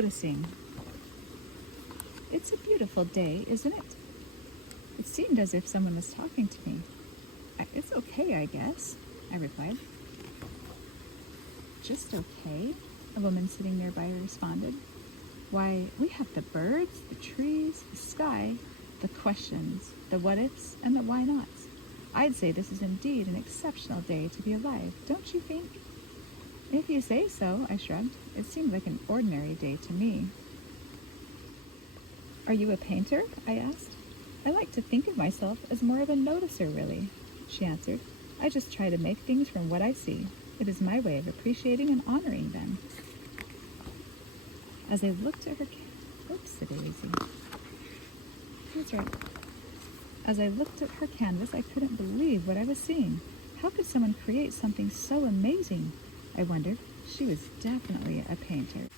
noticing. It's a beautiful day, isn't it? It seemed as if someone was talking to me. It's okay, I guess, I replied. Just okay, a woman sitting nearby responded. Why, we have the birds, the trees, the sky, the questions, the what-ifs, and the why-nots. I'd say this is indeed an exceptional day to be alive, don't you think? If you say so, I shrugged. It seemed like an ordinary day to me. Are you a painter? I asked. I like to think of myself as more of a noticer, really, she answered. I just try to make things from what I see. It is my way of appreciating and honoring them. As I looked at her Oops-a-daisy. That's right. As I looked at her canvas, I couldn't believe what I was seeing. How could someone create something so amazing? I wondered. She was definitely a painter.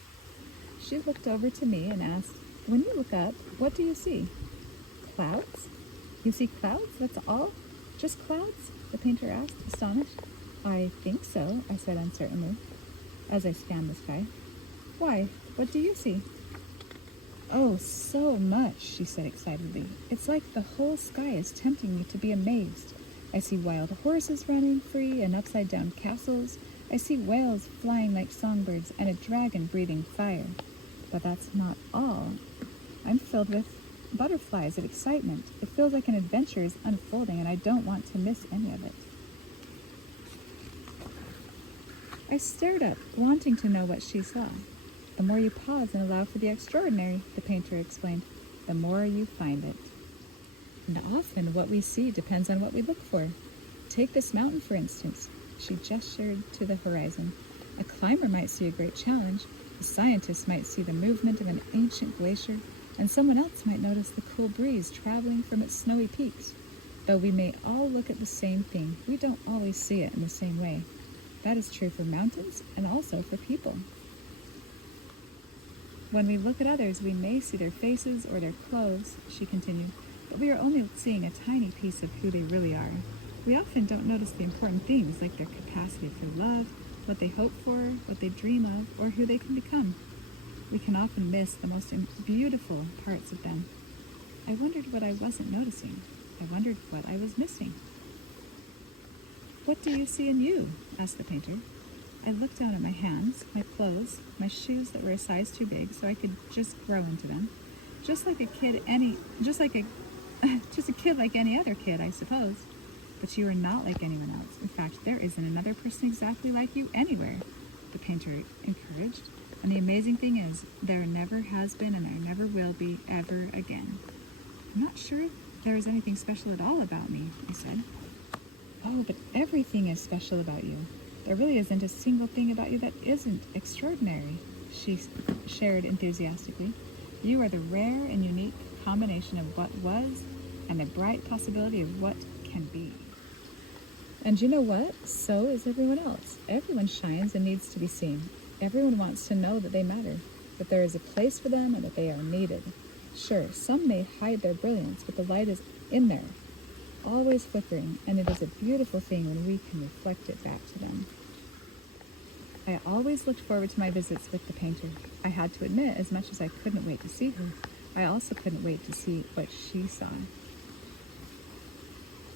She looked over to me and asked, when you look up, what do you see? Clouds? You see clouds? That's all? Just clouds? The painter asked, astonished. I think so, I said uncertainly, as I scanned the sky. Why? What do you see? Oh, so much, she said excitedly. It's like the whole sky is tempting me to be amazed. I see wild horses running free and upside-down castles. I see whales flying like songbirds and a dragon breathing fire. But that's not all. I'm filled with butterflies of excitement. It feels like an adventure is unfolding and I don't want to miss any of it. I stared up, wanting to know what she saw. The more you pause and allow for the extraordinary, the painter explained, the more you find it. And often what we see depends on what we look for. Take this mountain, for instance. She gestured to the horizon. A climber might see a great challenge, a scientist might see the movement of an ancient glacier, and someone else might notice the cool breeze traveling from its snowy peaks. Though we may all look at the same thing, we don't always see it in the same way. That is true for mountains and also for people. When we look at others, we may see their faces or their clothes, she continued, but we are only seeing a tiny piece of who they really are. We often don't notice the important things like their capacity for love, what they hope for, what they dream of, or who they can become. We can often miss the most beautiful parts of them. I wondered what I wasn't noticing. I wondered what I was missing. What do you see in you? Asked the painter. I looked down at my hands, my clothes, my shoes that were a size too big so I could just grow into them. Just a kid like any other kid, I suppose. But you are not like anyone else. In fact, there isn't another person exactly like you anywhere, the painter encouraged. And the amazing thing is, there never has been and there never will be ever again. I'm not sure there is anything special at all about me, I said. Oh, but everything is special about you. There really isn't a single thing about you that isn't extraordinary, she shared enthusiastically. You are the rare and unique combination of what was and the bright possibility of what can be. And you know what? So is everyone else. Everyone shines and needs to be seen. Everyone wants to know that they matter, that there is a place for them and that they are needed. Sure, some may hide their brilliance, but the light is in there, always flickering, and it is a beautiful thing when we can reflect it back to them. I always looked forward to my visits with the painter. I had to admit, as much as I couldn't wait to see her, I also couldn't wait to see what she saw.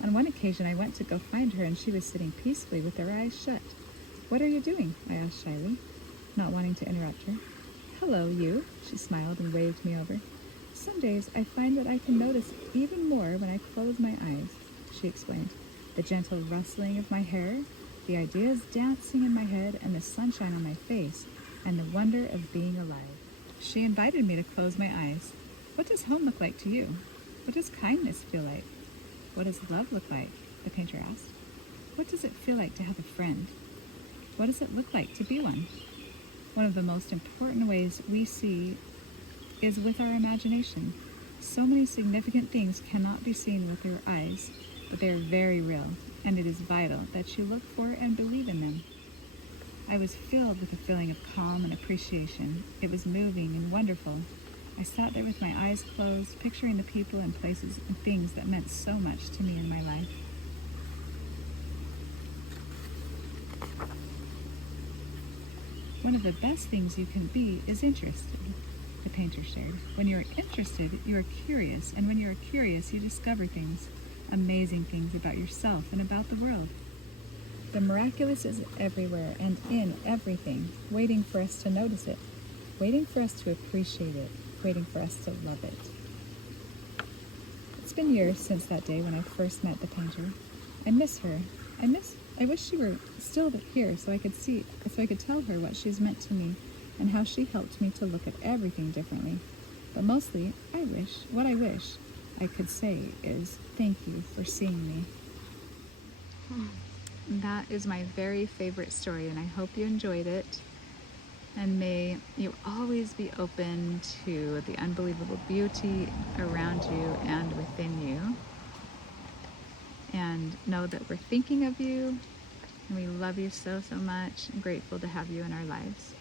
On one occasion, I went to go find her, and she was sitting peacefully with her eyes shut. What are you doing? I asked shyly, not wanting to interrupt her. Hello, you, she smiled and waved me over. Some days I find that I can notice even more when I close my eyes, she explained. The gentle rustling of my hair, the ideas dancing in my head, and the sunshine on my face, and the wonder of being alive. She invited me to close my eyes. What does home look like to you? What does kindness feel like? What does love look like? The painter asked. What does it feel like to have a friend? What does it look like to be one? One of the most important ways we see is with our imagination. So many significant things cannot be seen with your eyes, but they are very real, and it is vital that you look for and believe in them. I was filled with a feeling of calm and appreciation. It was moving and wonderful. I sat there with my eyes closed, picturing the people and places and things that meant so much to me in my life. One of the best things you can be is interested, the painter shared. When you are interested, you are curious, and when you are curious, you discover things, amazing things about yourself and about the world. The miraculous is everywhere and in everything, waiting for us to notice it, waiting for us to appreciate it, waiting for us to love it. It's been years since that day when I first met the painter. I miss her. I wish she were still here so I could tell her what she's meant to me and how she helped me to look at everything differently. But mostly, what I wish I could say is thank you for seeing me. That is my very favorite story, and I hope you enjoyed it. And may you always be open to the unbelievable beauty around you and within you. And know that we're thinking of you, and we love you so, so much. I'm grateful to have you in our lives.